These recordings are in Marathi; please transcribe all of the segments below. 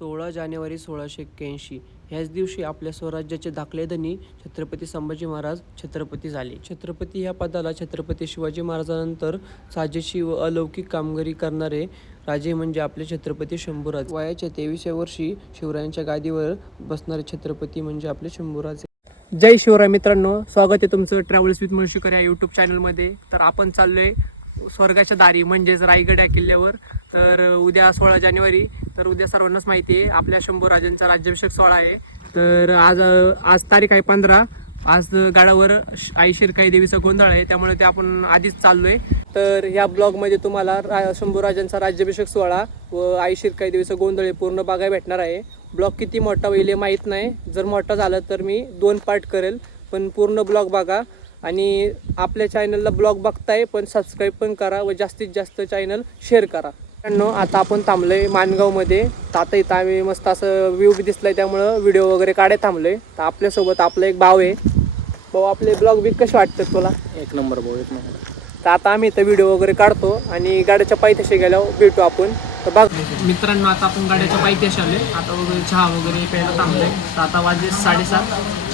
16 जानेवारी 1681 ह्याच दिवशी आपल्या स्वराज्याचे धाकलेधनी छत्रपती संभाजी महाराज छत्रपती झाले. छत्रपती ह्या पदाला छत्रपती शिवाजी महाराजांनंतर साजेशी व अलौकिक कामगिरी करणारे राजे म्हणजे आपले छत्रपती शंभूराज. वयाच्या 23व्या वर्षी शिवरायांच्या गादीवर बसणारे छत्रपती म्हणजे आपले शंभूराजे. जय शिवराय मित्रांनो, स्वागत आहे तुमचं ट्रॅव्हल्स विथ मुळशीकर या यूट्यूब चॅनलमध्ये. तर आपण चाललोय स्वर्गाच्या दारी म्हणजेच रायगड या किल्ल्यावर. तर उद्या 16 जानेवारी, तर उद्या सर्वांनाच माहिती आहे आपल्या शंभूराजांचा राज्याभिषेक सोहळा आहे. तर आज तारीख आहे 15. आज गडावर आई शिरकाई देवीचा गोंधळ आहे, त्यामुळे ते आपण आधीच चाललोय. तर ह्या ब्लॉगमध्ये तुम्हाला शंभूराजांचा राज्याभिषेक सोहळा व आई शिरकाई देवीचा गोंधळ हे पूर्ण बघायला भेटणार आहे. ब्लॉग किती मोठा होईल हे माहीत नाही, जर मोठा झाला तर मी 2 पार्ट करेल, पण पूर्ण ब्लॉग बघा. आणि आपल्या चॅनलला ब्लॉग बघताय पण सबस्क्राईब पण करा व जास्तीत जास्त चॅनल शेअर करा. आता आपण थांबलोय माणगावमध्ये. तर आता इथं आम्ही मस्त असं व्ह्यू बी दिसलाय, त्यामुळं व्हिडिओ वगैरे काढायला थांबलोय. तर आपल्यासोबत आपला एक भाऊ आहे. भाऊ, आपले ब्लॉग बी कसे वाटतात तुला? एक नंबर भाऊ, एक नंबर. तर आता आम्ही इथं व्हिडिओ वगैरे काढतो आणि गाड्याच्या पायथ्याशी गेल्यावर भेटू आपण. तर बघ मित्रांनो, आता आपण गाड्याच्या पायथ्याशी आलोय. आता वगैरे चहा वगैरे प्यायला थांबलोय. तर आता वाजले 7:30.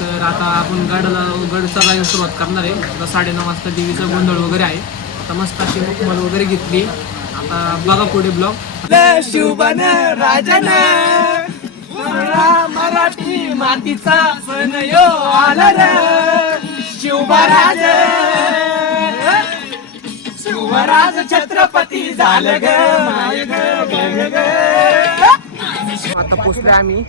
तर आता आपण गड चढायला सुरुवात करणार आहे. आता 9:30 वाजता देवीचा गोंधळ वगैरे आहे. आता मस्त अशी मुखमल वगैरे घेतली. आता बघा पुढे ब्लॉग. शिवबन राजन मराठी मातीचा सण यो आला रे. शिवराज शिवराज छत्रपती झालं ग माय ग. आता पोचलोय आम्ही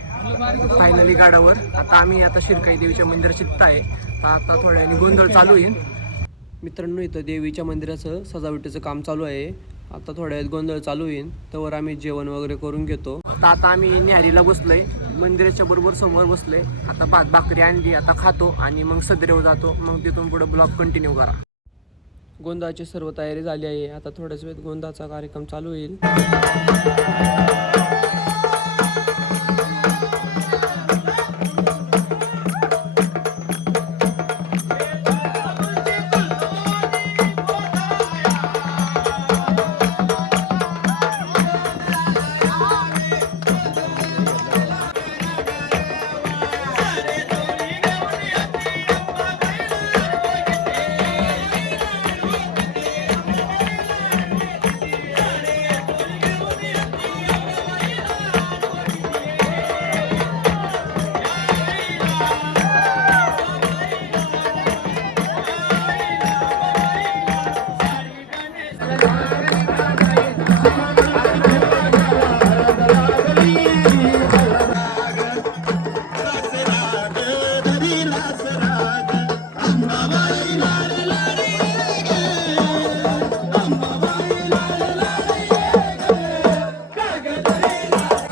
फायनली गडावर. आता शिरकाई देवीच्या मंदिरात चित्त आहे. आता थोड्या वेळाने गोंधळ चालू होईल. मित्रांनो, इथं देवीच्या मंदिराचं सजावटीचं काम चालू आहे. आता थोड्या वेळात गोंधळ चालू होईल, तर आम्ही जेवण वगैरे करून घेतो. आता आम्ही न्याहारीला बसलोय, मंदिराच्या बरोबर समोर बसलोय. आता भाकरी आणली, आता खातो आणि मग सदरेवर जातो. मग तिथून पुढे ब्लॉग कंटिन्यू करा. गोंधळाची सर्व तयारी झाली आहे. आता थोड्याच वेळात गोंधळाचा कार्यक्रम चालू होईल.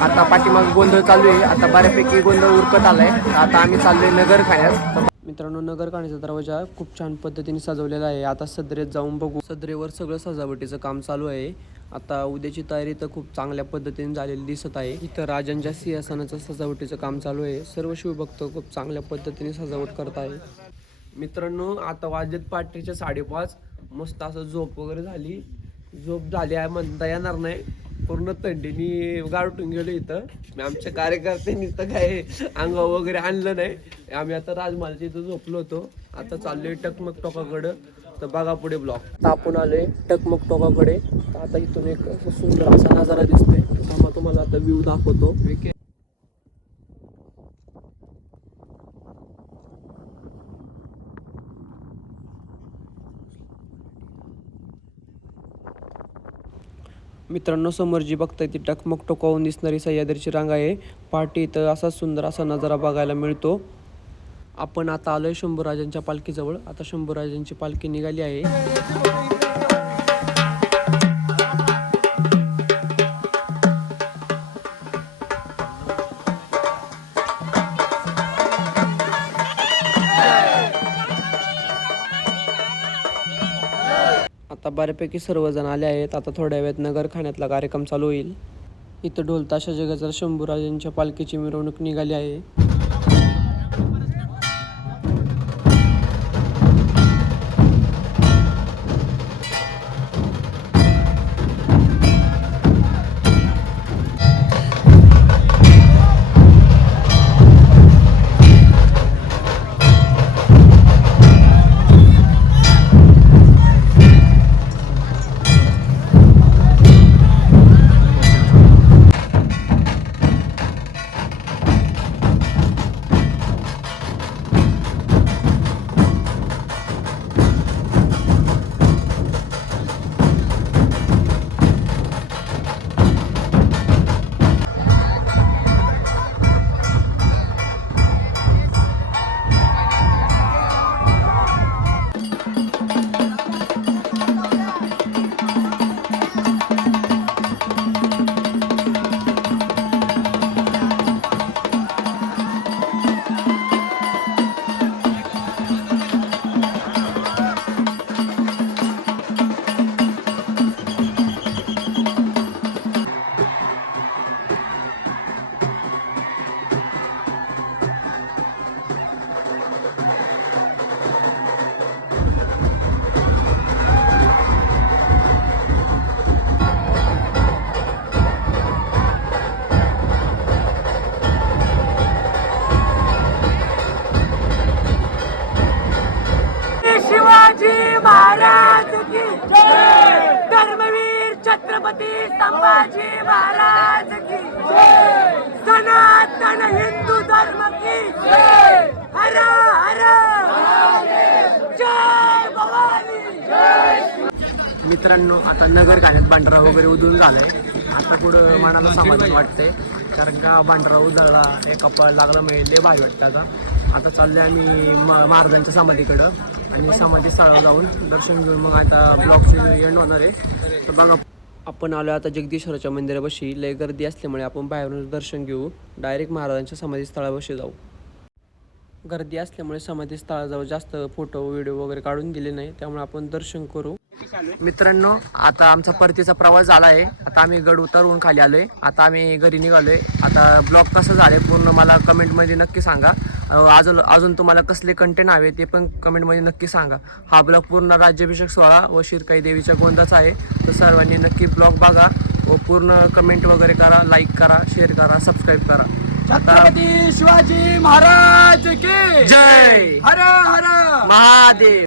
आता पाठीमाग गोंधळ चालू आहे. आता बऱ्यापैकी गोंधळ उरकत आलाय. आता आम्ही चाललोय नगरखान्यात. मित्रांनो, नगरखान्याचा दरवाजा खूप छान पद्धतीने सजवलेला आहे. आता सदरेत जाऊन बघू. सदरेवर सगळं सजावटीचं काम चालू आहे. आता उद्याची तयारी तर खूप चांगल्या पद्धतीने झालेली दिसत आहे. इथं राजांच्या सिंहासनाचं सजावटीचं काम चालू आहे. सर्व शिवभक्त खूप चांगल्या पद्धतीने सजावट करत आहे. मित्रांनो, आता वाजलेत पहाटेच्या 5:30. मस्त असं झोप वगैरे झाली. झोप झाली आहे म्हणता येणार नाही, पूर्ण थंडीने गारठून गेलो. इथं आमच्या कार्यकर्त्यांनी तर काय अंगा वगैरे आणलं नाही. आम्ही आता राजमहालच्या इथं झोपलो होतो. आता चाललोय टकमक टोकाकडं. तर बघा पुढे ब्लॉग. आता आपण आलोय टकमक टोकाकडे. आता इथून एक सुंदर असा नजारा दिसतोय. तुम्हाला आता व्ह्यू दाखवतो. मित्रांनो, समोर जी बघताय ती टकमक टोकावून दिसणारी सह्याद्रीची रांग आहे. पहाटे इथं असा सुंदर असा नजारा बघायला मिळतो. आपण आता आलोय शंभूराजांच्या पालखीजवळ. आता शंभूराजांची पालखी निघाली आहे. आता बऱ्यापैकी सर्वजण आले आहेत. आता थोड्या वेळात नगरखान्यातला कार्यक्रम चालू होईल. इथं ढोल ताशाच्या गजरात शंभूराजांच्या पालखीची मिरवणूक निघाली आहे. छत्रपती संभाजी महाराज की जय, सनातन हिंदू धर्म की जय, हर हर जय भवानी जय. मित्रांनो, आता नगर गाण्यात भांडारा वगैरे उधळून झालाय. आता पुढं मनाला समाधान वाटतंय, कारण का भांडारा उधळला, हे कपाळ लागलं मिळेल भारी वाटतं. आता चालले आम्ही महाराजांच्या समाधीकडं आणि समाधी स्थळावर जाऊन दर्शन घेऊन मग आता ब्लॉगची एंड होणार आहे. तर बघा, आपण आलो आता जगदीश्वराच्या मंदिरापाशी. लय गर्दी असल्यामुळे आपण बाहेरून दर्शन घेऊ, डायरेक्ट महाराजांच्या समाधी स्थळापाशी जाऊ. गर्दी असल्यामुळे समाधी स्थळाजवळ जास्त फोटो व्हिडिओ वगैरे काढून दिले नाही, त्यामुळे आपण दर्शन करू. मित्रांनो, आता आमचा परतीचा प्रवास झाला आहे. आता आम्ही गड उतरवून खाली आलोय. आता आम्ही घरी निघालोय. आता ब्लॉग कसं झाले पूर्ण मला कमेंटमध्ये नक्की सांगा. अजून तुम्हाला कसले कंटेंट हवे ते पण कमेंटमध्ये नक्की सांगा. हा ब्लॉग पूर्ण राज्याभिषेक सोहळा व शिरकाई देवीच्या गोंदाचा आहे. तर सर्वांनी नक्की ब्लॉग बघा व पूर्ण कमेंट वगैरे करा, लाईक करा, शेअर करा, सबस्क्राईब करा. छत्रपती शिवाजी महाराज की जय हर हर महादेव.